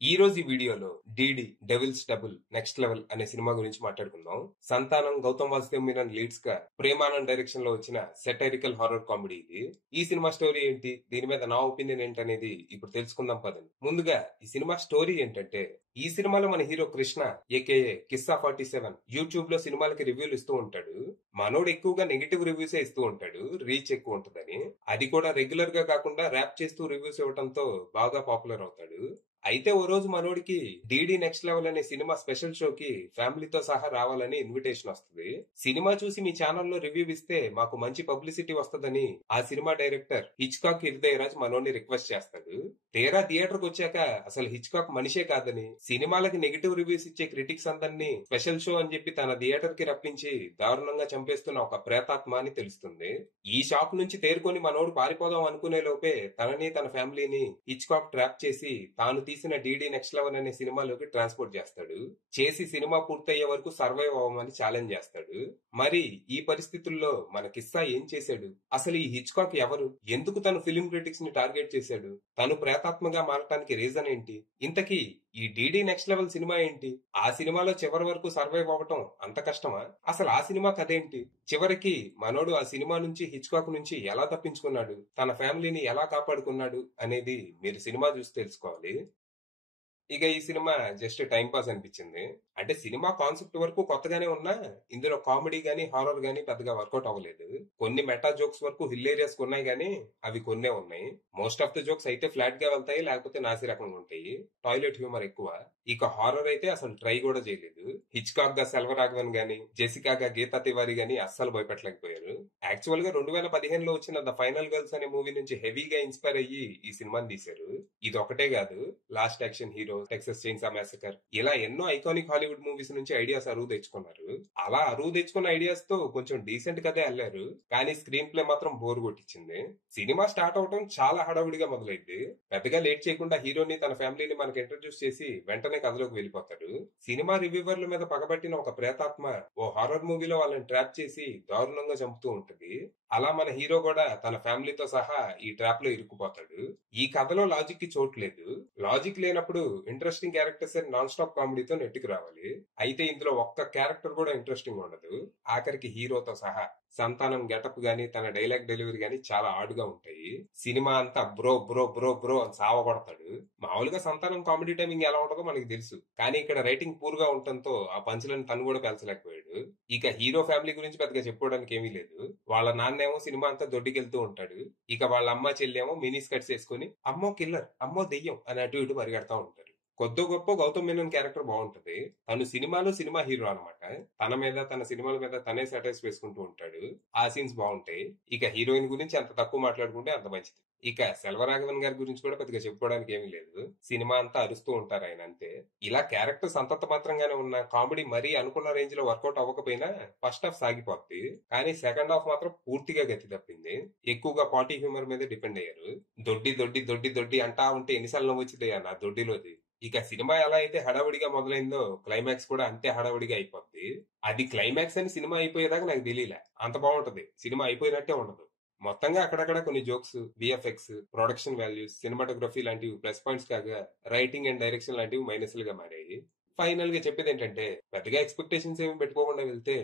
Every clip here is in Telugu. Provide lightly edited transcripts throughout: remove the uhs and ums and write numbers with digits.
ఈ రోజు ఈ వీడియోలో DD devils double next level అనే సినిమా గురించి మాట్లాడుకుందాం. సంతానం, గౌతమ్ వాసుదేవ్ మీనన్ లీడ్స్ గా ప్రేమానంద్ డైరెక్షన్ లో వచ్చిన సెటైరికల్ హారర్ కామెడీ ఇది. ఈ సినిమా స్టోరీ ఏంటి, దీని మీద నా ఒపీనియన్ ఏంటనేది ఇప్పుడు తెలుసుకుందాం పదండి. ముందుగా ఈ సినిమా స్టోరీ ఏంటంటే, ఈ సినిమాలో మన హీరో కృష్ణ ఏకేఏ కిస్సా 47 యూట్యూబ్ లో సినిమాలకి రివ్యూలు ఇస్తూ ఉంటాడు. మనోడు ఎక్కువగా నెగిటివ్ రివ్యూసే ఇస్తూ ఉంటాడు, రీచ్ ఎక్కువ ఉంటుందని. అది కూడా రెగ్యులర్ గా కాకుండా ర్యాప్ చేస్తూ రివ్యూస్ ఇవ్వడంతో బాగా పాపులర్ అవుతాడు. అయితే ఓ రోజు మనోడికి డీడీ నెక్స్ట్ లెవెల్ అనే సినిమా స్పెషల్ షోకి ఫ్యామిలీతో సహా రావాలని ఇన్విటేషన్ వస్తుంది. సినిమా చూసి మీ ఛానల్లో రివ్యూ ఇస్తే మాకు మంచి పబ్లిసిటీ వస్తుందని ఆ సినిమా డైరెక్టర్ హిచ్కాక్ హృదయరాజ్ మనోడిని రిక్వెస్ట్ చేస్తాడు. తీరా థియేటర్ కు వచ్చాక అసలు హిచ్కాక్ మనిషే కాదని, సినిమాలకి నెగిటివ్ రివ్యూస్ ఇచ్చే క్రిటిక్స్ అందరినీ స్పెషల్ షో అని చెప్పి తన థియేటర్ కి రప్పించి దారుణంగా చంపేస్తున్న ఒక ప్రేతాత్మ అని తెలుస్తుంది. ఈ షాక్ నుంచి తేరుకొని మనోడు పారిపోదాం అనుకునే లోపే తనని తన ఫ్యామిలీని హిచ్కాక్ ట్రాప్ చేసి తాను తీసిన డీడీ నెక్స్ట్ లెవెల్ అనే సినిమాలోకి ట్రాన్స్పోర్ట్ చేస్తాడు. చేసి సినిమా పూర్తయ్యే వరకు సర్వైవ్ అవ్వమని ఛాలెంజ్ చేస్తాడు. మరి ఈ పరిస్థితుల్లో మన కిస్సా ఏం చేశాడు, అసలు ఈ హిచ్కాక్ ఎవరు, ఎందుకు తను ఫిలిం క్రిటిక్స్ ని టార్గెట్ చేశాడు, తను ప్రేతాత్మగా మారటానికి రీజన్ ఏంటి, ఇంతకీ ఈ డీడీ నెక్స్ట్ లెవెల్ సినిమా ఏంటి, ఆ సినిమాలో చివరి వరకు సర్వైవ్ అవ్వటం అంత కష్టమా, అసలు ఆ సినిమా కథ ఏంటి, చివరికి మనోడు ఆ సినిమా నుంచి హిచ్కాక్ నుంచి ఎలా తప్పించుకున్నాడు, తన ఫ్యామిలీని ఎలా కాపాడుకున్నాడు అనేది మీరు సినిమా చూసి తెలుసుకోవాలి. ఇక ఈ సినిమా జస్ట్ టైం పాస్ అనిపించింది. అంటే సినిమా కాన్సెప్ట్ వరకు కొత్తగానే ఉన్నా ఇందులో కామెడీ గానీ హారర్ గానీ పెద్దగా వర్కౌట్ అవ్వలేదు. కొన్ని మెటా జోక్స్ వరకు హిల్లేరియస్ ఉన్నాయి గానీ అవి కొన్నే ఉన్నాయి. మోస్ట్ ఆఫ్ ద జోక్స్ అయితే ఫ్లాట్ గా వెళ్తాయి, లేకపోతే నాసి రకంగా ఉంటాయి. టాయిలెట్ హ్యూమర్ ఎక్కువ. ఇక హారర్ అయితే అసలు ట్రై కూడా చేయలేదు. హిచ్కాక్ గా సెల్వరాఘవన్ గానీ, జెసికాగా గీతా తివారీ గానీ అస్సలు భయపెట్టలేకపోయారు. యాక్చువల్ గా 2015లో వచ్చిన ద ఫైనల్ గర్ల్స్ అనే మూవీ నుంచి హెవీగా ఇన్స్పైర్ అయ్యి ఈ సినిమాని తీశారు. ఇది ఒకటే కాదు, last action hero, Texas చైన్సా massacre, ఇలా ఎన్నో ఐకానిక్ హాలీవుడ్ మూవీస్ నుంచి ఐడియాస్ అరువు తెచ్చుకున్నారు. అలా అరువు తెచ్చుకున్న ఐడియాస్ తో కొంచెం డీసెంట్ కదే అల్లారు, కానీ స్క్రీన్ ప్లే మాత్రం బోర్ కొట్టించింది. సినిమా స్టార్ట్ అవటం చాలా హడావుడిగా మొదలైంది. పెద్దగా లేట్ చేయకుండా హీరోని తన ఫ్యామిలీని మనకు ఇంట్రడ్యూస్ చేసి వెంటనే కథలోకి వెళ్ళిపోతాడు. సినిమా రివ్యూవర్ల మీద పగబట్టిన ఒక ప్రేతాత్మ ఓ హారర్ మూవీలో వాళ్ళని ట్రాప్ చేసి దారుణంగా చంపుతూ ఉంటుంది. అలా మన హీరో కూడా తన ఫ్యామిలీతో సహా ఈ ట్రాప్ లో ఇరుక్కుపోతాడు. ఈ కథలో లాజిక్ కి చోట్లేదు. లాజిక్ లేనప్పుడు ఇంట్రెస్టింగ్ క్యారెక్టర్స్ నాన్ స్టాప్ కామెడీతో నెట్టుకు రావాలి. అయితే ఇందులో ఒక్క క్యారెక్టర్ కూడా ఇంట్రెస్టింగ్ ఉండదు, ఆఖరికి హీరోతో సహా. సంతానం గెటప్ గానీ, తన డైలాగ్ డెలివరీ గానీ చాలా ఆడుగా ఉంటాయి. సినిమా అంతా బ్రో బ్రో బ్రో బ్రో అని సావగొడతాడు. మామూలుగా సంతానం కామెడీ టైమింగ్ ఎలా ఉంటుందో మనకి తెలుసు, కానీ ఇక్కడ రైటింగ్ పూర్ గా ఉండటంతో ఆ పంచులను తను కూడా పెంచలేకపోయాడు. ఇక హీరో ఫ్యామిలీ గురించి పెద్దగా చెప్పుకోవడానికి ఏమీ లేదు. వాళ్ళ నాన్నేమో సినిమా అంతా దొడ్డికెళ్తూ ఉంటాడు. ఇక వాళ్ళ అమ్మ చెల్లేమో మినీ స్కర్ట్స్ వేసుకుని అమ్మో కిల్లర్, అమ్మో దెయ్యం అని అటు ఇటు పరిగెడతా ఉంటారు. కొద్దో గొప్ప గౌతమ్ మేనన్ క్యారెక్టర్ బాగుంటది. తను సినిమాలో సినిమా హీరో అనమాట. తన మీద, తన సినిమాల మీద తనే సెటైర్స్ వేసుకుంటూ ఉంటాడు. ఆ సీన్స్ బాగుంటాయి. ఇక హీరోయిన్ గురించి అంత తక్కువ మాట్లాడుకుంటే అంత మంచిది. ఇక సెల్వరాఘవన్ గారి గురించి కూడా పెద్దగా చెప్పుకోవడానికి ఏమీ లేదు. సినిమా అంతా అరుస్తూ ఉంటారు ఆయన అంతే. ఇలా క్యారెక్టర్స్ అంతంత మాత్రంగానే ఉన్న కామెడీ మరీ అనుకున్న రేంజ్ లో వర్కౌట్ అవ్వకపోయినా ఫస్ట్ హాఫ్ సాగిపోద్ది, కానీ సెకండ్ హాఫ్ మాత్రం పూర్తిగా గతి తప్పింది. ఎక్కువగా పార్టీ హ్యూమర్ మీద డిపెండ్ అయ్యారు. దొడ్డి దొడ్డి దొడ్డి దొడ్డి అంటా ఉంటే ఎన్నిసార్లు నవ్వొచ్చిందయ్యా నా దొడ్డిలోది. ఇక సినిమా ఎలా అయితే హడావుడిగా మొదలైందో క్లైమాక్స్ కూడా అంతే హడావుడిగా అయిపోద్ది. అది క్లైమాక్స్ అని సినిమా అయిపోయేదాకా నాకు తెలియలే, అంత బాగుంటది. సినిమా అయిపోయినట్టే ఉండదు. మొత్తంగా అక్కడక్కడ కొన్ని jokes, VFX, production values, cinematography లాంటివి ప్లస్ పాయింట్స్ కాగా రైటింగ్ అండ్ డైరెక్షన్ లాంటివి మైనస్లుగా మారాయి. ఫైనల్ గా చెప్పేది ఏంటంటే, పెద్దగా ఎక్స్పెక్టేషన్స్ ఏమి పెట్టుకోకుండా వెళ్తే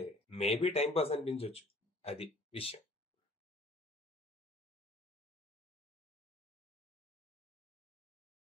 మేబీ టైం పాస్ అనిపించవచ్చు. అది విషయం.